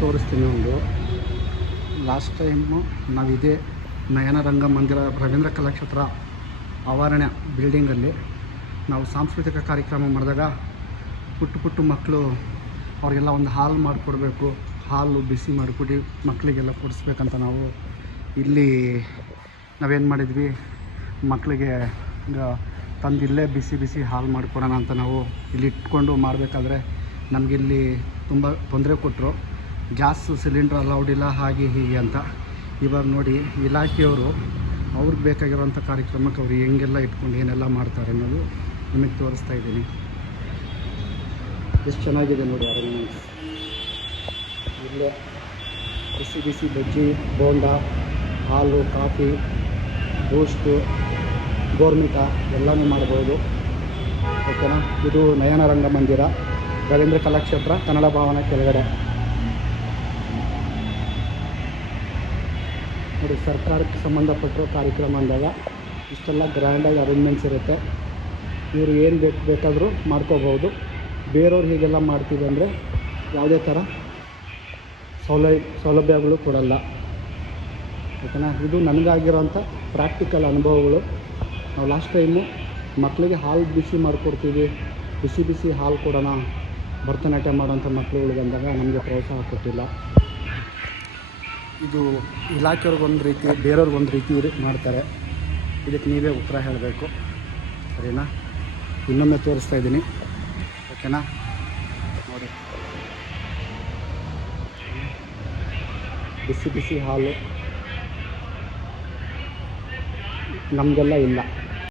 ತೋರಿಸ್ತೀನಿ ಒಂದು. Last time ನಾವಿದೇ ನಯನ ರಂಗಮಂದಿರ ರವೀಂದ್ರ ಕಲಾಕ್ಷೇತ್ರ ಆವರಣ ಬಿಲ್ಡಿಂಗಲ್ಲಿ ನಾವು ಸಾಂಸ್ಕೃತಿಕ ಕಾರ್ಯಕ್ರಮ ಮಾಡಿದಾಗ ಪುಟ್ಟ ಮಕ್ಕಳು ಅವ್ರಿಗೆಲ್ಲ ಒಂದು ಹಾಲು ಮಾಡಿಕೊಡ್ಬೇಕು, ಹಾಲು ಬಿಸಿ ಮಾಡಿಕೊಟ್ಟು ಮಕ್ಕಳಿಗೆಲ್ಲ ಕೊಡಿಸ್ಬೇಕಂತ ನಾವು ಇಲ್ಲಿ ನಾವೇನು ಮಾಡಿದ್ವಿ, ಮಕ್ಕಳಿಗೆ ತಂದಿಲ್ಲೇ ಬಿಸಿ ಹಾಲು ಮಾಡಿಕೊಡೋಣ ಅಂತ ನಾವು ಇಲ್ಲಿ ಇಟ್ಕೊಂಡು ಮಾಡಬೇಕಾದ್ರೆ ನಮಗಿಲ್ಲಿ ತುಂಬ ತೊಂದರೆ ಕೊಟ್ಟರು. ಗ್ಯಾಸ್ ಸಿಲಿಂಡ್ರ್ ಅಲೌಡ್ ಇಲ್ಲ, ಹಾಗೆ ಹೀಗೆ ಅಂತ. ಇವಾಗ ನೋಡಿ ಇಲಾಖೆಯವರು ಅವ್ರಿಗೆ ಬೇಕಾಗಿರೋಂಥ ಕಾರ್ಯಕ್ರಮಕ್ಕೆ ಅವ್ರು ಹೆಂಗೆಲ್ಲ ಇಟ್ಕೊಂಡು ಏನೆಲ್ಲ ಮಾಡ್ತಾರೆ ಅನ್ನೋದು ನಿಮಗೆ ತೋರಿಸ್ತಾ ಇದ್ದೀನಿ. ಎಷ್ಟು ಚೆನ್ನಾಗಿದೆ ನೋಡಿ ಅರೇಂಜ್ಮೆಂಟ್ಸ್. ಇಲ್ಲೇ ಬಿಸಿ ಬಜ್ಜಿ, ಬೋಂಡ, ಹಾಲು, ಕಾಫಿ, ಬೂಸ್ಟು, ಗೋರ್ಮಿಟ ಎಲ್ಲನೂ ಮಾಡ್ಬೋದು. ಓಕೆನಾ. ಇದು ನಯನ ರಂಗಮಂದಿರ ರವೀಂದ್ರ ಕಲಾಕ್ಷೇತ್ರ ಕನ್ನಡ ಭವನ ಕೆಳಗಡೆ ನೋಡಿ. ಸರ್ಕಾರಕ್ಕೆ ಸಂಬಂಧಪಟ್ಟಿರೋ ಕಾರ್ಯಕ್ರಮ ಅಂದಾಗ ಇಷ್ಟೆಲ್ಲ ಗ್ರ್ಯಾಂಡಾಗಿ ಅರೇಂಜ್ಮೆಂಟ್ಸ್ ಇರುತ್ತೆ. ಇವರು ಏನು ಬೇಕಾದರೂ ಮಾಡ್ಕೋಬೋದು. ಬೇರೆಯವ್ರು ಹೀಗೆಲ್ಲ ಮಾಡ್ತೀವಿ ಅಂದರೆ ಯಾವುದೇ ಥರ ಸೌಲಭ್ಯಗಳು ಕೊಡಲ್ಲ. ಓಕೆನಾ. ಇದು ನನಗಾಗಿರೋಂಥ ಪ್ರಾಕ್ಟಿಕಲ್ ಅನುಭವಗಳು. ನಾವು ಲಾಸ್ಟ್ ಟೈಮು ಮಕ್ಕಳಿಗೆ ಹಾಲು ಬಿಸಿ ಮಾಡಿಕೊಡ್ತೀವಿ, ಬಿಸಿ ಹಾಲು ಕೊಡೋಣ ಭರತನಾಟ್ಯ ಮಾಡೋಂಥ ಮಕ್ಕಳುಗಳಿಗೆ ಅಂದಾಗ ನಮಗೆ ಪ್ರೋತ್ಸಾಹ ಕೊಟ್ಟಿಲ್ಲ. ಇದು ಇಲಾಖೆಯವ್ರಿಗೊಂದು ರೀತಿ, ಬೇರೆಯವ್ರಿಗೊಂದು ರೀತಿ ಮಾಡ್ತಾರೆ. ಇದಕ್ಕೆ ನೀವೇ ಉತ್ತರ ಹೇಳಬೇಕು, ಸರಿನಾ. ಇನ್ನೊಮ್ಮೆ ತೋರಿಸ್ತಾ ಇದ್ದೀನಿ, ಓಕೆನಾ. ನೋಡಿ ಬಿಸಿ ಹಾಲು ನಮಗೆಲ್ಲ ಇಲ್ಲ.